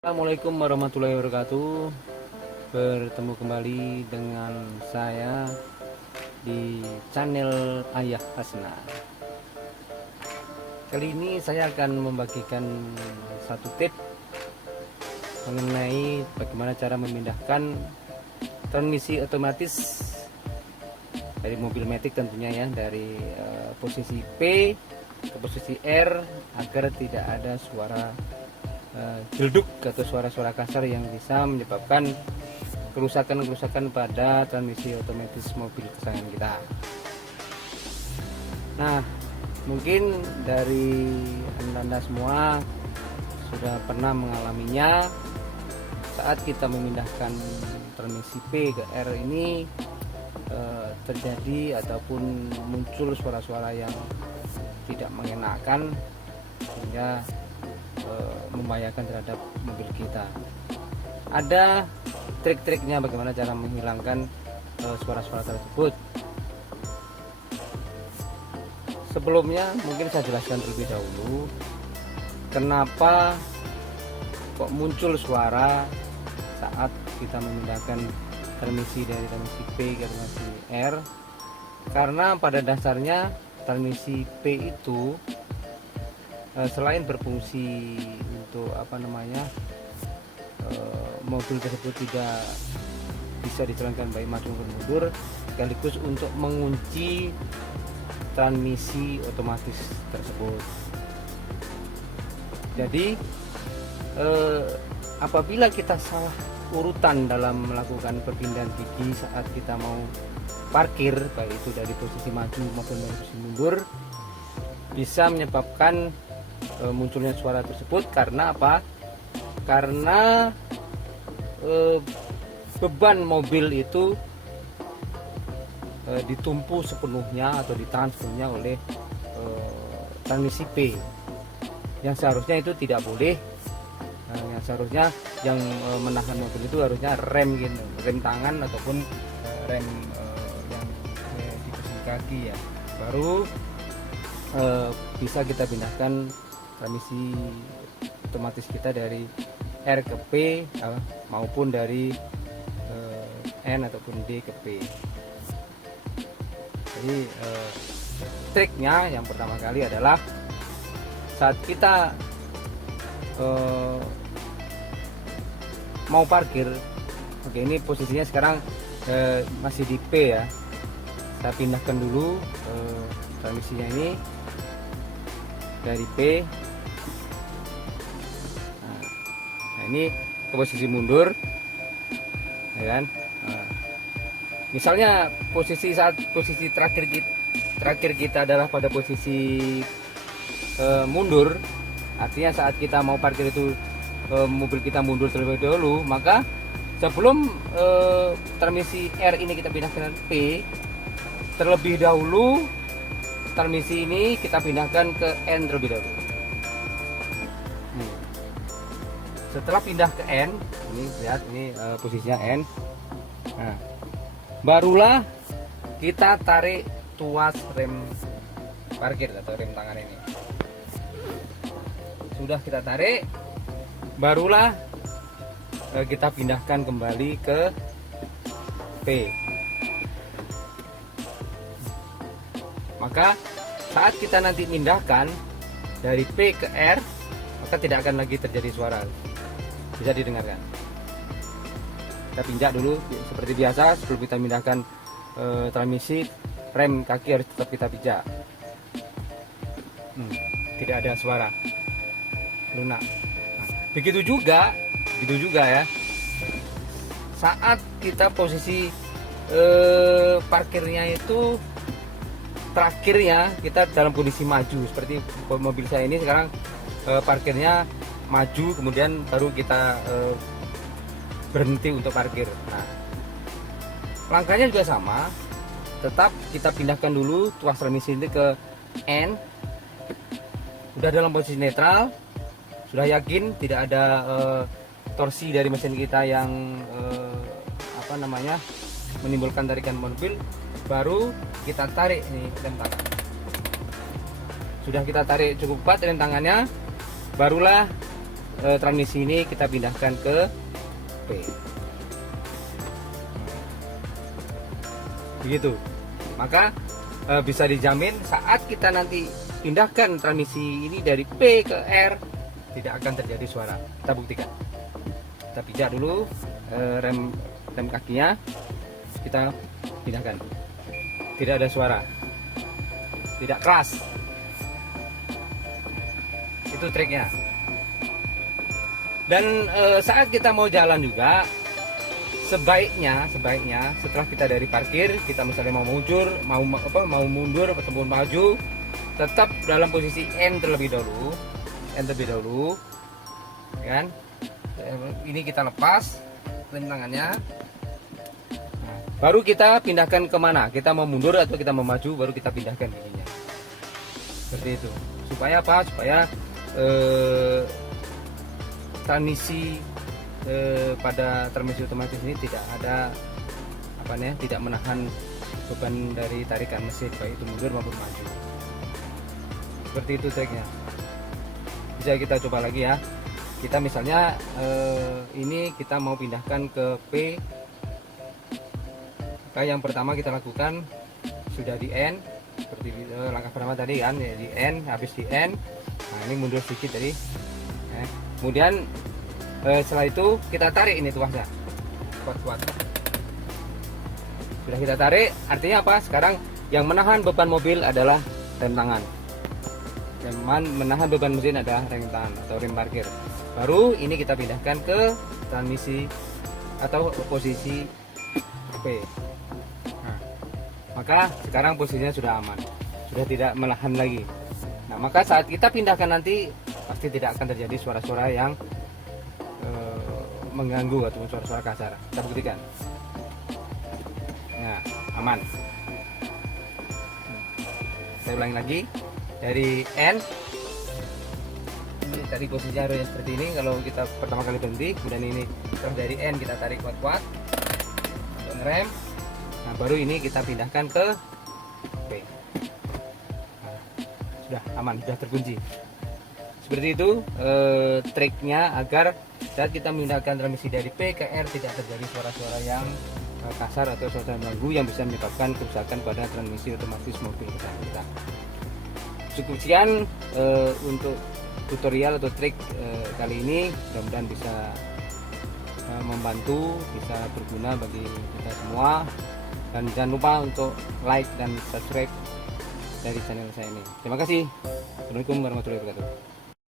Assalamualaikum warahmatullahi wabarakatuh. Bertemu kembali dengan saya di channel Ayah Hasna. Kali ini saya akan membagikan satu tips mengenai bagaimana cara memindahkan transmisi otomatis dari mobil matic tentunya ya, dari posisi P ke posisi R agar tidak ada suara jelduk atau suara-suara kasar yang bisa menyebabkan kerusakan pada transmisi otomatis mobil kesayangan kita. Nah, mungkin dari anda semua sudah pernah mengalaminya saat kita memindahkan transmisi P ke R ini, terjadi ataupun muncul suara-suara yang tidak mengenakan sehingga membahayakan terhadap mobil kita. Ada trik-triknya bagaimana cara menghilangkan suara-suara tersebut. Sebelumnya mungkin saya jelaskan terlebih dahulu kenapa kok muncul suara saat kita memindahkan transmisi dari transmisi P ke transmisi R. Karena pada dasarnya transmisi P itu selain berfungsi untuk mobil tersebut tidak bisa dijalankan baik maju maupun mundur, sekaligus untuk mengunci transmisi otomatis tersebut. Jadi apabila kita salah urutan dalam melakukan perpindahan gigi saat kita mau parkir, baik itu dari posisi maju maupun dari posisi mundur, bisa menyebabkan munculnya suara tersebut. Karena apa? Karena beban mobil itu ditumpu sepenuhnya atau ditahan sepenuhnya oleh transmisi P, yang seharusnya itu tidak boleh. Yang seharusnya yang menahan mobil itu harusnya rem gitu, rem tangan ataupun rem yang di posisi kaki ya, baru bisa kita pindahkan transmisi otomatis kita dari R ke P maupun dari N ataupun D ke P. Jadi triknya yang pertama kali adalah saat kita mau parkir. Oke, ini posisinya sekarang masih di P ya. Saya pindahkan dulu transmisinya ini dari P. Nah, ini ke posisi mundur, ya kan? Nah, misalnya posisi terakhir kita adalah pada posisi mundur, artinya saat kita mau parkir itu mobil kita mundur terlebih dahulu, maka sebelum transmisi R ini kita pindahkan ke P, terlebih dahulu transmisi ini kita pindahkan ke N terlebih dahulu. Setelah pindah ke N, ini lihat ini posisinya N. Nah, barulah kita tarik tuas rem parkir atau rem tangan ini. Sudah kita tarik, barulah kita pindahkan kembali ke P. Maka saat kita nanti pindahkan dari P ke R, maka tidak akan lagi terjadi suara. Bisa didengarkan. Kita pinjak dulu seperti biasa. Sebelum kita pindahkan transmisi, rem kaki harus tetap kita pijak. Tidak ada suara lunak. Nah, begitu juga ya. Saat kita posisi parkirnya itu terakhirnya kita dalam kondisi maju, seperti mobil saya ini sekarang parkirnya maju, kemudian baru kita berhenti untuk parkir. Nah, langkahnya juga sama, tetap kita pindahkan dulu tuas transmisi ini ke N. Udah dalam posisi netral, sudah yakin tidak ada torsi dari mesin kita yang menimbulkan tarikan mobil, baru kita tarik nih rem tangan. Sudah kita tarik cukup kuat rem tangannya, barulah transmisi ini kita pindahkan ke P. Begitu. Maka bisa dijamin saat kita nanti pindahkan transmisi ini dari P ke R, tidak akan terjadi suara. Kita buktikan. Kita pijak dulu rem kakinya, kita pindahkan. Tidak ada suara, tidak keras. Itu triknya. Dan saat kita mau jalan juga, sebaiknya setelah kita dari parkir, kita misalnya mau mundur ataupun maju, tetap dalam posisi N terlebih dahulu, kan? Ini kita lepas rem tangannya, baru kita pindahkan kemana, kita mau mundur atau kita mau maju, baru kita pindahkan giginya. Seperti itu. Supaya apa? Supaya transmisi pada transmisi otomatis ini tidak ada tidak menahan beban dari tarikan mesin, baik itu mundur maupun maju. Seperti itu triknya. Bisa kita coba lagi ya. Kita misalnya ini kita mau pindahkan ke P. Maka yang pertama kita lakukan sudah di N, seperti langkah pertama tadi kan, ya, di N, habis di N. Nah, ini mundur sedikit tadi. Kemudian setelah itu kita tarik ini tuasnya kuat-kuat. Sudah kita tarik, artinya apa? Sekarang yang menahan beban mobil adalah rem tangan. Yang menahan beban mesin adalah rem tangan atau rem parkir. Baru ini kita pindahkan ke transmisi atau posisi P. Nah, maka sekarang posisinya sudah aman, sudah tidak menahan lagi. Nah, maka saat kita pindahkan nanti pasti tidak akan terjadi suara-suara yang mengganggu atau suara-suara kasar. Kita buktikan. Nah, aman. Saya ulangi lagi dari N. Ini tadi posisinya harusnya seperti ini. Kalau kita pertama kali berhenti, kemudian ini terus dari N kita tarik kuat-kuat untuk ngerem. Nah, baru ini kita pindahkan ke P. Nah, sudah aman, sudah terkunci. Seperti itu triknya agar saat kita memindahkan transmisi dari P ke R tidak terjadi suara-suara yang kasar atau suara mengganggu yang bisa menyebabkan kerusakan pada transmisi otomatis mobil kita. Cukup sekian untuk tutorial atau trik kali ini, mudah-mudahan bisa membantu, bisa berguna bagi kita semua, dan jangan lupa untuk like dan subscribe dari channel saya ini. Terima kasih. Assalamualaikum warahmatullahi wabarakatuh.